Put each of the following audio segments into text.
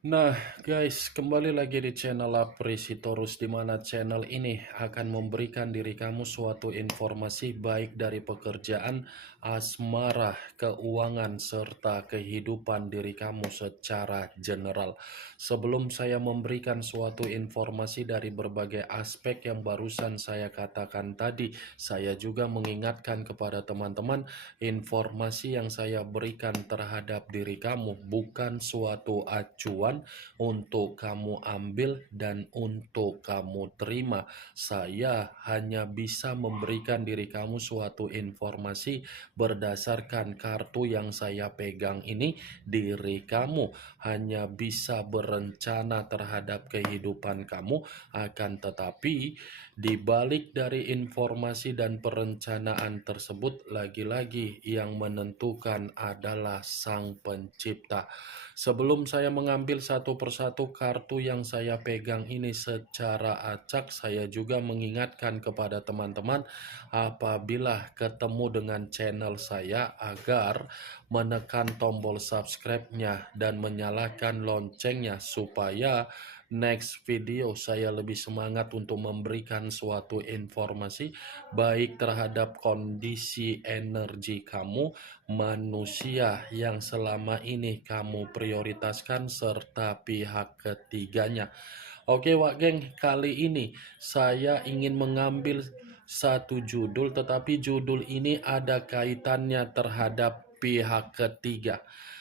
Nah, guys, kembali lagi di channel Apresitorus, di mana channel ini akan memberikan diri kamu suatu informasi baik dari pekerjaan, asmara, keuangan, serta kehidupan diri kamu secara general. Sebelum saya memberikan suatu informasi dari berbagai aspek yang barusan saya katakan tadi, saya juga mengingatkan kepada teman-teman, informasi yang saya berikan terhadap diri kamu bukan suatu acuan untuk kamu ambil dan untuk kamu terima. Saya hanya bisa memberikan diri kamu suatu informasi berdasarkan kartu yang saya pegang ini. Diri kamu hanya bisa berencana terhadap kehidupan kamu, akan tetapi di balik dari informasi dan perencanaan tersebut, lagi-lagi yang menentukan adalah Sang Pencipta. Sebelum saya mengambil satu persatu kartu yang saya pegang ini secara acak, saya juga mengingatkan kepada teman-teman apabila ketemu dengan channel saya agar menekan tombol subscribe-nya dan menyalakan loncengnya supaya next video saya lebih semangat untuk memberikan suatu informasi baik terhadap kondisi energi kamu, manusia yang selama ini kamu prioritaskan, serta pihak ketiganya. Oke Wak Geng, kali ini saya ingin mengambil satu judul, tetapi judul ini ada kaitannya terhadap pihak ketiga.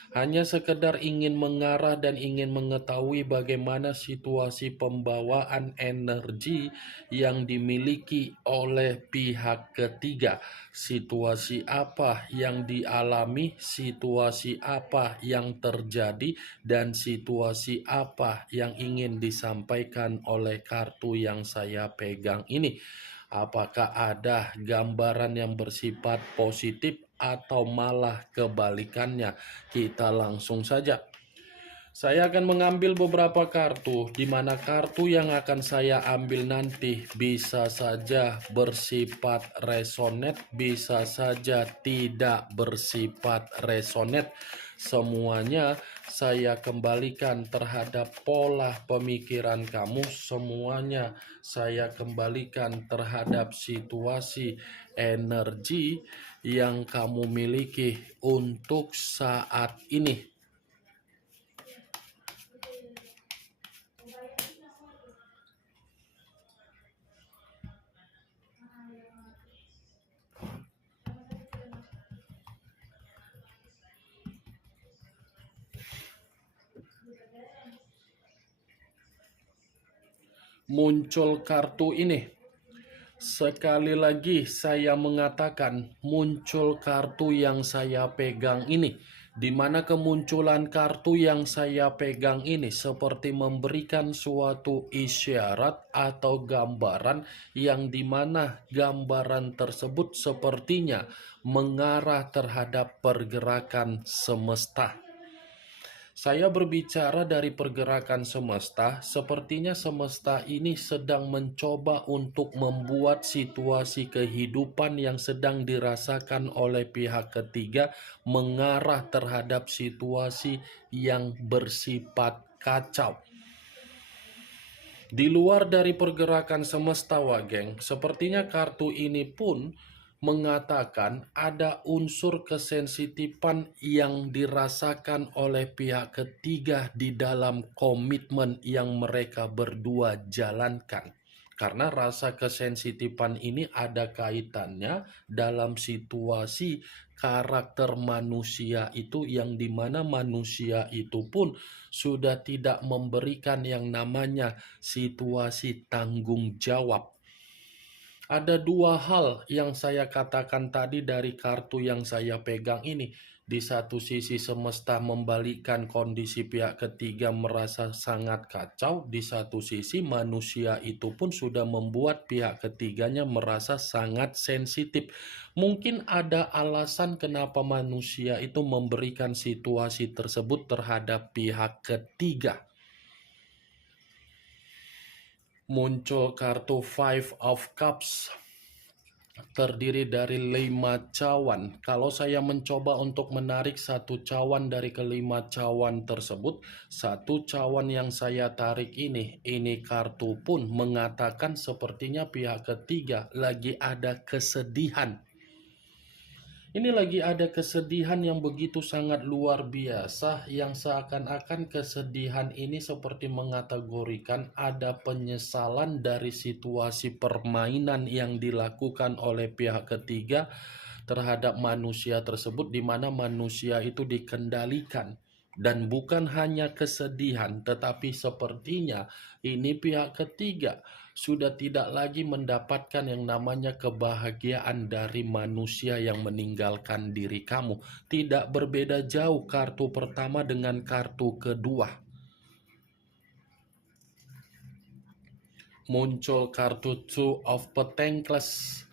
Hanya sekedar ingin mengarah dan ingin mengetahui bagaimana situasi pembawaan energi yang dimiliki oleh pihak ketiga. Situasi apa yang dialami, situasi apa yang terjadi, dan situasi apa yang ingin disampaikan oleh kartu yang saya pegang ini. Apakah ada gambaran yang bersifat positif atau malah kebalikannya? Kita langsung saja. Saya akan mengambil beberapa kartu, di mana kartu yang akan saya ambil nanti bisa saja bersifat resonate, bisa saja tidak bersifat resonate. Semuanya saya kembalikan terhadap pola pemikiran kamu, semuanya saya kembalikan terhadap situasi energi yang kamu miliki untuk saat ini. Muncul kartu ini. Sekali lagi saya mengatakan muncul kartu yang saya pegang ini, di mana kemunculan kartu yang saya pegang ini seperti memberikan suatu isyarat atau gambaran yang dimana gambaran tersebut sepertinya mengarah terhadap pergerakan semesta. Saya berbicara dari pergerakan semesta, sepertinya semesta ini sedang mencoba untuk membuat situasi kehidupan yang sedang dirasakan oleh pihak ketiga mengarah terhadap situasi yang bersifat kacau. Di luar dari pergerakan semesta, Wageng, sepertinya kartu ini pun mengatakan ada unsur kesensitifan yang dirasakan oleh pihak ketiga di dalam komitmen yang mereka berdua jalankan. Karena rasa kesensitifan ini ada kaitannya dalam situasi karakter manusia itu, yang dimana manusia itu pun sudah tidak memberikan yang namanya situasi tanggung jawab. Ada dua hal yang saya katakan tadi dari kartu yang saya pegang ini. Di satu sisi semesta membalikkan kondisi pihak ketiga merasa sangat kacau. Di satu sisi manusia itu pun sudah membuat pihak ketiganya merasa sangat sensitif. Mungkin ada alasan kenapa manusia itu memberikan situasi tersebut terhadap pihak ketiga. Muncul kartu Five of Cups. terdiri dari 5 cawan. Kalau saya mencoba untuk menarik satu cawan dari kelima cawan tersebut, satu cawan yang saya tarik ini kartu pun mengatakan sepertinya pihak ketiga lagi ada kesedihan. Ini lagi ada kesedihan yang begitu sangat luar biasa, yang seakan-akan kesedihan ini seperti mengategorikan ada penyesalan dari situasi permainan yang dilakukan oleh pihak ketiga terhadap manusia tersebut, di mana manusia itu dikendalikan. Dan bukan hanya kesedihan, tetapi sepertinya ini pihak ketiga sudah tidak lagi mendapatkan yang namanya kebahagiaan dari manusia yang meninggalkan diri kamu. Tidak berbeda jauh kartu pertama dengan kartu kedua. Muncul kartu Two of Pentacles,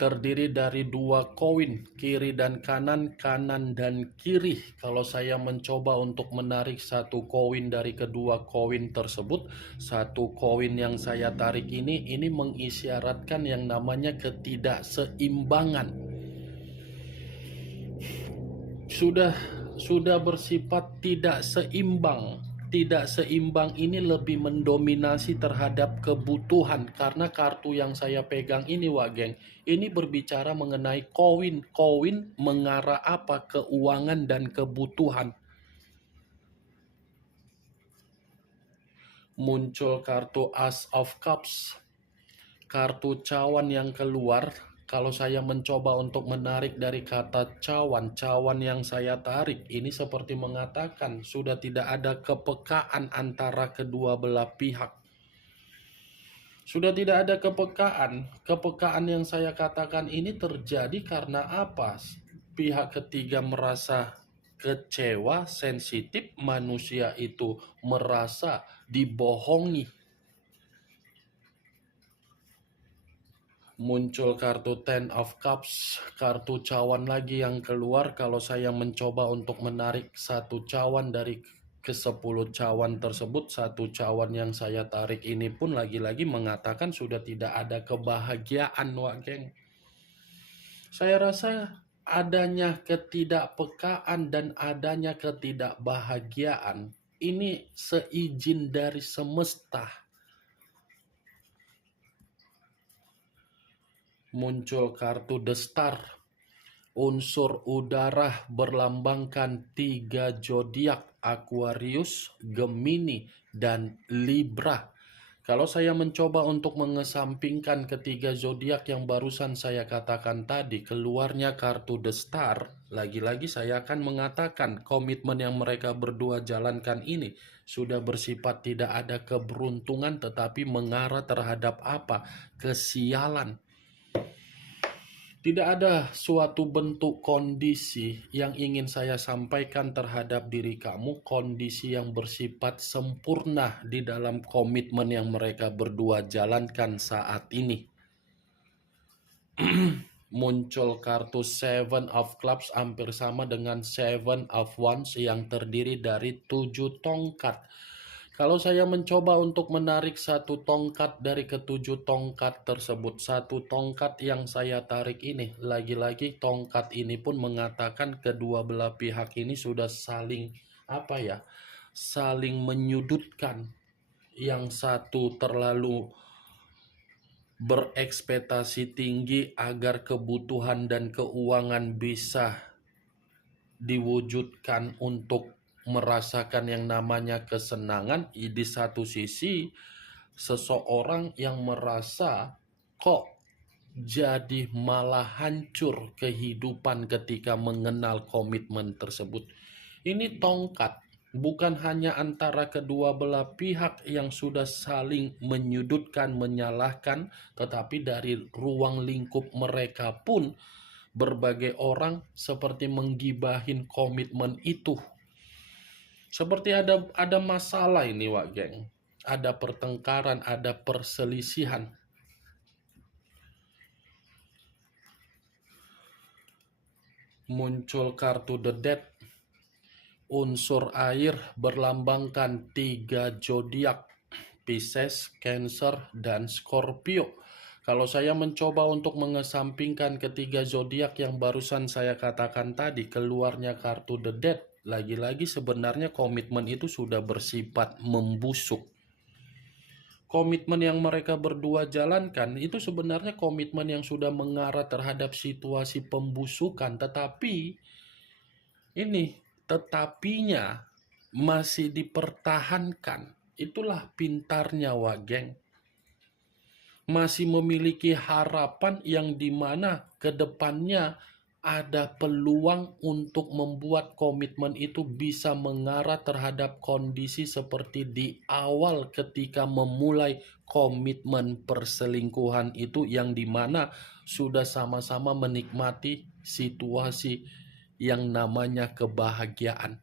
terdiri dari 2 koin, kiri dan kanan, kanan dan kiri. Kalau saya mencoba untuk menarik satu koin dari kedua koin tersebut, satu koin yang saya tarik ini mengisyaratkan yang namanya ketidakseimbangan. Sudah bersifat tidak seimbang. Tidak seimbang ini lebih mendominasi terhadap kebutuhan, karena kartu yang saya pegang ini, Wak Geng, ini berbicara mengenai koin. Koin mengarah apa? Keuangan dan kebutuhan. Muncul kartu Ace of Cups, kartu cawan yang keluar. Kalau saya mencoba untuk menarik dari kata cawan, cawan yang saya tarik ini seperti mengatakan sudah tidak ada kepekaan antara kedua belah pihak. Sudah tidak ada kepekaan. Kepekaan yang saya katakan ini terjadi karena apa? Pihak ketiga merasa kecewa, sensitif, manusia itu merasa dibohongi. Muncul kartu Ten of Cups, kartu cawan lagi yang keluar. Kalau saya mencoba untuk menarik satu cawan dari ke-10 cawan tersebut, satu cawan yang saya tarik ini pun lagi-lagi mengatakan sudah tidak ada kebahagiaan, Wak Geng. Saya rasa adanya ketidakpekaan dan adanya ketidakbahagiaan ini seizin dari semesta. Muncul kartu The Star, unsur udara berlambangkan 3 zodiak, Aquarius, Gemini, dan Libra. Kalau saya mencoba untuk mengesampingkan ketiga zodiak yang barusan saya katakan tadi, keluarnya kartu The Star, lagi-lagi saya akan mengatakan komitmen yang mereka berdua jalankan ini sudah bersifat tidak ada keberuntungan, tetapi mengarah terhadap apa? Kesialan. Tidak ada suatu bentuk kondisi yang ingin saya sampaikan terhadap diri kamu, kondisi yang bersifat sempurna di dalam komitmen yang mereka berdua jalankan saat ini. Muncul kartu Seven of Clubs, hampir sama dengan Seven of Wands yang terdiri dari 7 tongkat. Kalau saya mencoba untuk menarik satu tongkat dari ke-7 tongkat tersebut, satu tongkat yang saya tarik ini, lagi-lagi tongkat ini pun mengatakan kedua belah pihak ini sudah saling saling menyudutkan. Yang satu terlalu berekspektasi tinggi agar kebutuhan dan keuangan bisa diwujudkan untuk merasakan yang namanya kesenangan. Di satu sisi seseorang yang merasa kok jadi malah hancur kehidupan ketika mengenal komitmen tersebut. Ini tongkat, bukan hanya antara kedua belah pihak yang sudah saling menyudutkan, menyalahkan, tetapi dari ruang lingkup mereka pun berbagai orang seperti menggibahin komitmen itu. Seperti ada masalah ini, Wak Geng. Ada pertengkaran, ada perselisihan. Muncul kartu The Death, unsur air berlambangkan 3 zodiak, Pisces, Cancer, dan Scorpio. Kalau saya mencoba untuk mengesampingkan ketiga zodiak yang barusan saya katakan tadi, keluarnya kartu The Death, lagi-lagi sebenarnya komitmen itu sudah bersifat membusuk. Komitmen yang mereka berdua jalankan itu sebenarnya komitmen yang sudah mengarah terhadap situasi pembusukan, tetapi ini tetapinya masih dipertahankan. Itulah pintarnya Wak Geng. Masih memiliki harapan yang dimana ke depannya ada peluang untuk membuat komitmen itu bisa mengarah terhadap kondisi seperti di awal ketika memulai komitmen perselingkuhan itu, yang dimana sudah sama-sama menikmati situasi yang namanya kebahagiaan.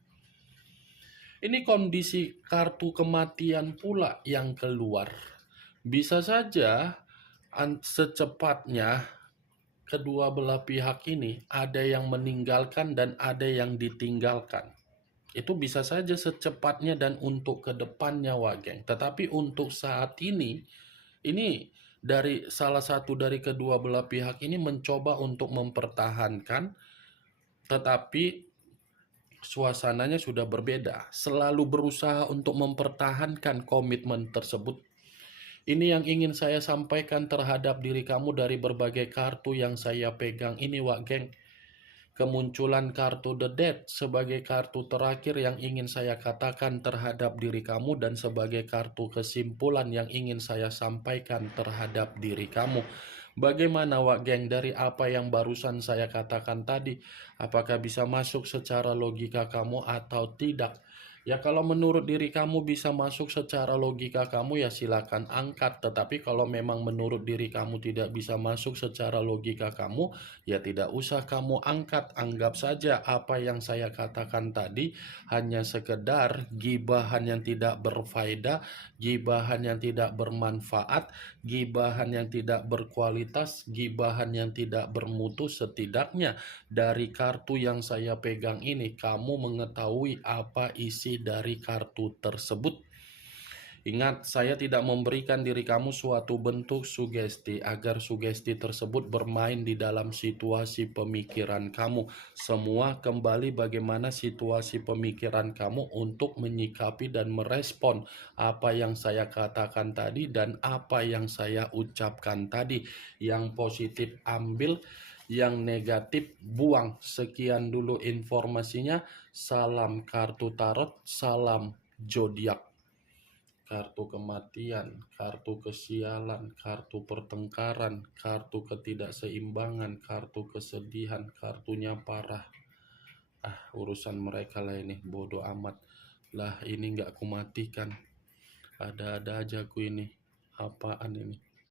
Ini kondisi kartu kematian pula yang keluar. Bisa saja secepatnya kedua belah pihak ini ada yang meninggalkan dan ada yang ditinggalkan. Itu bisa saja secepatnya dan untuk kedepannya Wak Geng. Tetapi untuk saat ini dari salah satu dari kedua belah pihak ini mencoba untuk mempertahankan, tetapi suasananya sudah berbeda. Selalu berusaha untuk mempertahankan komitmen tersebut. Ini yang ingin saya sampaikan terhadap diri kamu dari berbagai kartu yang saya pegang ini Wak Geng. Kemunculan kartu The Death sebagai kartu terakhir yang ingin saya katakan terhadap diri kamu, dan sebagai kartu kesimpulan yang ingin saya sampaikan terhadap diri kamu. Bagaimana Wak Geng dari apa yang barusan saya katakan tadi? Apakah bisa masuk secara logika kamu atau tidak? Ya kalau menurut diri kamu bisa masuk secara logika kamu, ya silakan angkat. Tetapi kalau memang menurut diri kamu tidak bisa masuk secara logika kamu, ya tidak usah kamu angkat. Anggap saja apa yang saya katakan tadi hanya sekedar gibahan yang tidak berfaedah, gibahan yang tidak bermanfaat, gibahan yang tidak berkualitas, gibahan yang tidak bermutu. Setidaknya dari kartu yang saya pegang ini, kamu mengetahui apa isi dari kartu tersebut. Ingat, saya tidak memberikan diri kamu suatu bentuk sugesti agar sugesti tersebut bermain di dalam situasi pemikiran kamu. Semua kembali bagaimana situasi pemikiran kamu untuk menyikapi dan merespon apa yang saya katakan tadi dan apa yang saya ucapkan tadi. Yang positif ambil, yang negatif buang. Sekian dulu informasinya. Salam kartu tarot, salam zodiak. Kartu kematian, kartu kesialan, kartu pertengkaran, kartu ketidakseimbangan, kartu kesedihan, kartunya parah. Urusan mereka lah ini, bodoh amat. Lah ini nggak kumatikan. Ada-ada aja aku ini. Apaan ini?